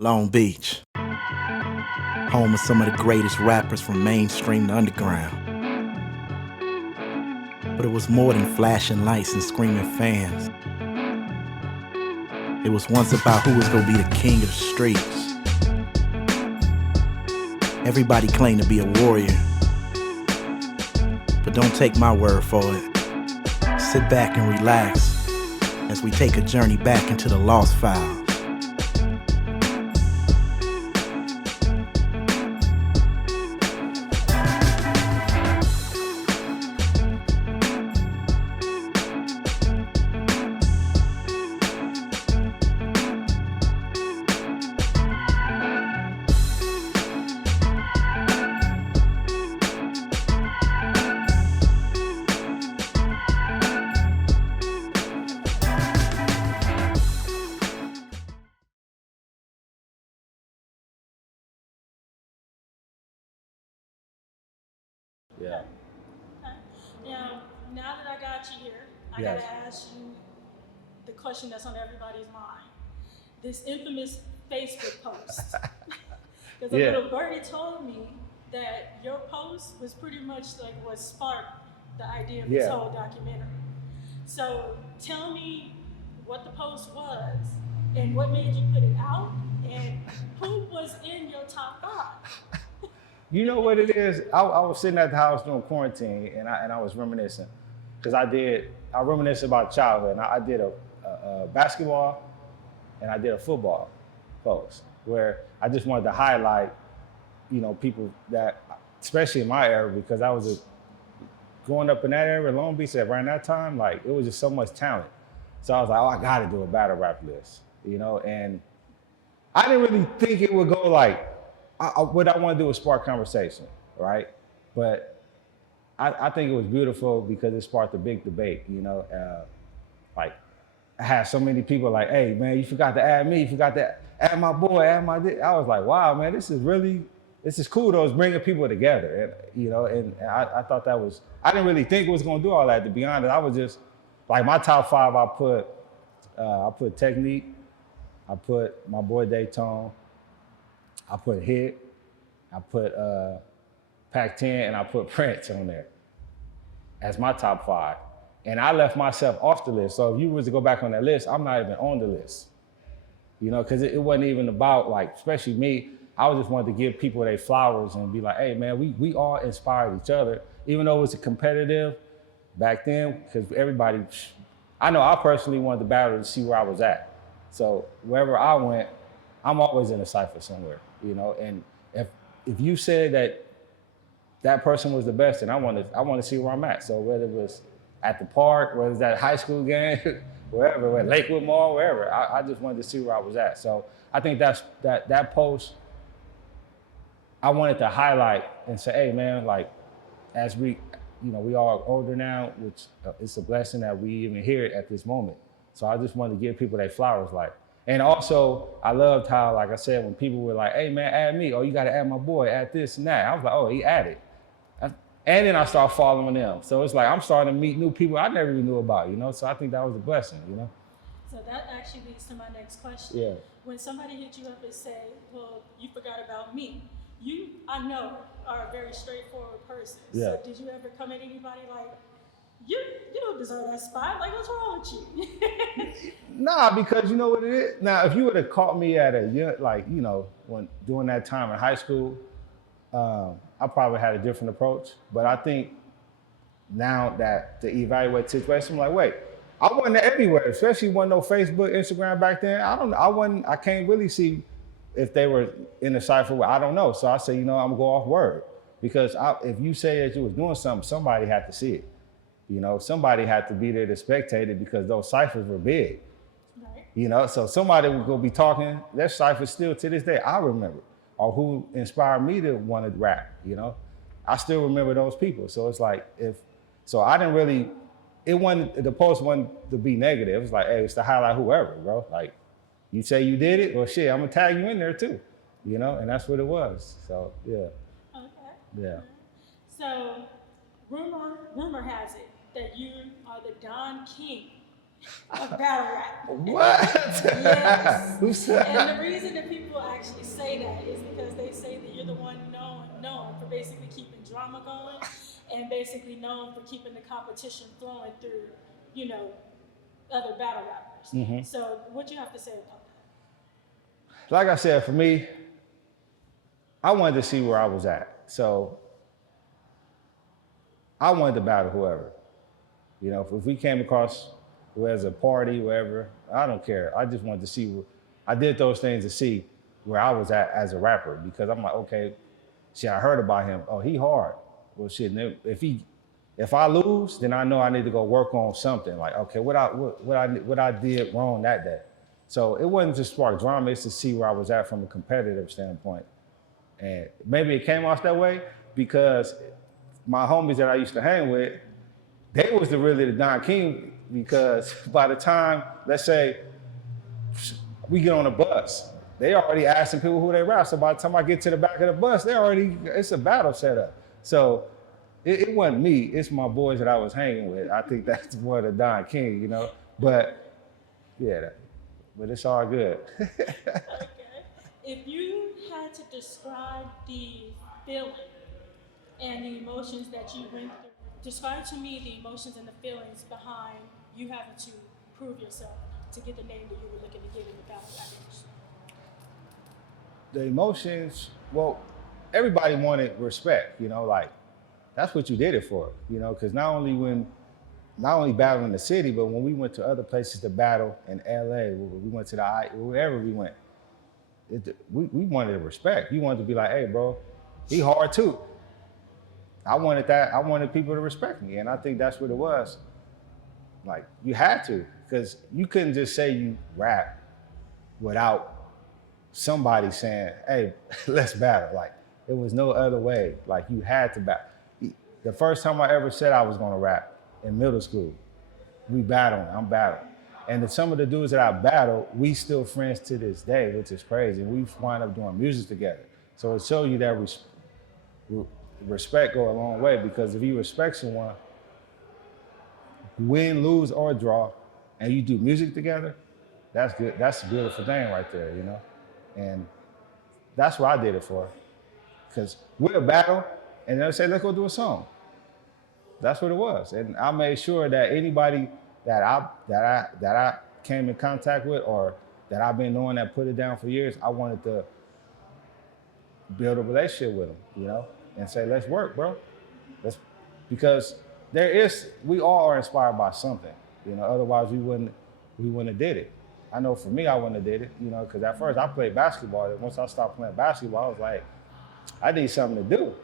Long Beach, home of some of the greatest rappers from mainstream to underground. But it was more than flashing lights and screaming fans. It was once about who was gonna be the king of the streets. Everybody claimed to be a warrior, but don't take my word for it. Sit back and relax as we take a journey back into the lost files. Yeah. Okay. Now that I got you here, I Yes. gotta ask you the question that's on everybody's mind. This infamous Facebook post. Because a Yeah. little birdie told me that your post was pretty much like what sparked the idea of this Yeah. whole documentary. So tell me what the post was and what made you put it out and who was in your top 5. You know what it is? I was sitting at the house during quarantine, and I was reminiscing, because I reminisce about childhood. And I did a basketball, and I did a football post where I just wanted to highlight, people that, especially in my era, because I was growing up in that area, Long Beach, around that time, like it was just so much talent. So I was like, oh, I got to do a battle rap list, and I didn't really think it would go like, what I want to do is spark conversation, right? But I think it was beautiful because it sparked a big debate, like I had so many people like, hey man, you forgot to add me, you forgot to add my boy, add my I was like, wow, man, this is cool though, it's bringing people together, and I thought that was, I didn't really think it was gonna do all that, to be honest. I was just, like my top 5, I put Technique, I put my boy Daytone, I put Hit, I put Pac-10, and I put Prince on there as my top 5. And I left myself off the list. So if you was to go back on that list, I'm not even on the list. Because it wasn't even about, like, especially me, I just wanted to give people their flowers and be like, hey man, we all inspired each other. Even though it was competitive back then, because everybody, I know I personally wanted to battle to see where I was at. So wherever I went, I'm always in a cypher somewhere, and if you said that person was the best, and I want to see where I'm at. So whether it was at the park, whether it's at a high school game, wherever, at Lakewood Mall, wherever, I just wanted to see where I was at. So I think that post, I wanted to highlight and say, hey man, like, as we all older now, which it's a blessing that we even hear it at this moment. So I just wanted to give people their flowers, like. And also, I loved how, like I said, when people were like, hey man, add me, oh, you gotta add my boy, add this and that. I was like, oh, he added. And then I started following them. So it's like, I'm starting to meet new people I never even knew about, So I think that was a blessing, So that actually leads to my next question. Yeah. When somebody hits you up and say, well, you forgot about me, you, I know, are a very straightforward person. Yeah. So did you ever come at anybody like, you don't deserve that spot. Like, what's wrong with you? Nah, because you know what it is? Now, if you would have caught me at when during that time in high school, I probably had a different approach. But I think now that to evaluate the situation, I'm like, wait, I wasn't everywhere, especially wasn't no Facebook, Instagram back then. I can't really see if they were in the cipher. I don't know. So I say, I'm gonna go off word. Because if you say that you was doing something, somebody had to see it. Somebody had to be there to spectate it because those ciphers were big. Right. So somebody would go be talking, that cipher still to this day, I remember. Or who inspired me to want to rap, I still remember those people. So it's like, I didn't really, the post wasn't to be negative. It's like, hey, it's to highlight whoever, bro. Like, you say you did it, well shit, I'm gonna tag you in there too. And that's what it was. So yeah. Okay. Yeah. So rumor has it that you are the Don King of battle rap. What? Yes. Who said? And the reason that people actually say that is because they say that you're the one known for basically keeping drama going and basically known for keeping the competition flowing through, you know, other battle rappers. So what do you have to say about that? Like I said, for me, I wanted to see where I was at. So I wanted to battle whoever. You know, if we came across where's a party, wherever, I don't care. I just wanted to see I did those things to see where I was at as a rapper because I'm like, okay, see, I heard about him. Oh, he hard. Well, shit, if I lose, then I know I need to go work on something. Like, okay, what I did wrong that day. So it wasn't to spark drama, it's to see where I was at from a competitive standpoint. And maybe it came off that way because my homies that I used to hang with, they was really the Don King because by the time, let's say, we get on a bus, they already asking people who they rap. So by the time I get to the back of the bus, it's a battle set up. So it wasn't me, it's my boys that I was hanging with. I think that's more the Don King, you know? But yeah, but it's all good. Okay. If you had to describe the feeling and the emotions that you went through, describe to me the emotions and the feelings behind you having to prove yourself to get the name that you were looking to get in the battle rap industry. The emotions, well, everybody wanted respect, you know, like that's what you did it for, you know, because not only battling the city, but when we went to other places to battle in LA, we went to wherever we went, we wanted respect. You wanted to be like, hey, bro, he hard too. I wanted that. I wanted people to respect me, and I think that's what it was. Like, you had to, because you couldn't just say you rap without somebody saying, hey, let's battle. Like, there was no other way. Like, you had to battle. The first time I ever said I was gonna rap in middle school, I'm battling. And some of the dudes that I battled, we still friends to this day, which is crazy. We wind up doing music together. So it shows you that respect go a long way, because if you respect someone, win, lose, or draw, and you do music together, that's good. That's a beautiful thing right there, you know? And that's what I did it for. Because we'll battle, and they'll say, let's go do a song. That's what it was. And I made sure that anybody that I came in contact with, or that I've been knowing that put it down for years, I wanted to build a relationship with them, you know, and say, let's work, bro. Because we all are inspired by something, you know, otherwise we wouldn't have did it. I know for me, I wouldn't have did it, you know, because at first I played basketball, and once I stopped playing basketball, I was like, I need something to do.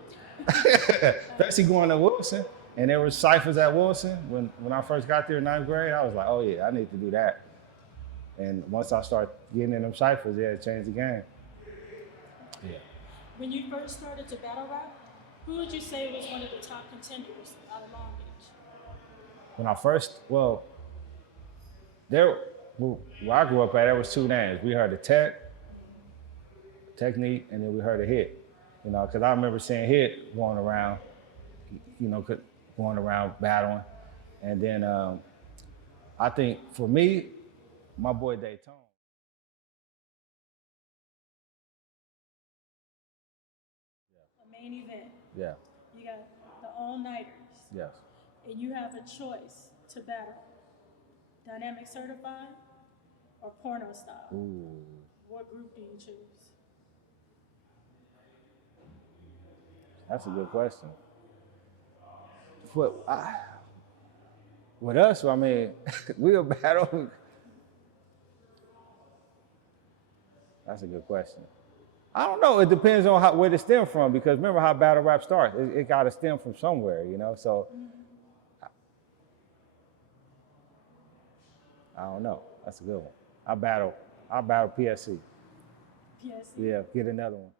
Especially going to Wilson, and there were ciphers at Wilson. When I first got there in 9th grade, I was like, oh yeah, I need to do that. And once I started getting in them ciphers, yeah, it changed the game. Yeah. When you first started to battle rap, who would you say was one of the top contenders out of Long Beach? When I first, where I grew up at, there was two names. We heard the Technique, and then we heard a H.I.T. You know, because I remember seeing H.I.T going around, you know, battling. And then I think for me, my boy Daytone. A main event. Yeah. You got the all-nighters. Yes. And you have a choice to battle. Dynamic Certified or Porno Style? Ooh. What group do you choose? That's a good question. With us, I mean, we'll battle. That's a good question. I don't know. It depends on where it stems from, because remember how battle rap starts. It got to stem from somewhere, you know. So I don't know. That's a good one. I battle PSC. PSC. Yeah, get another one.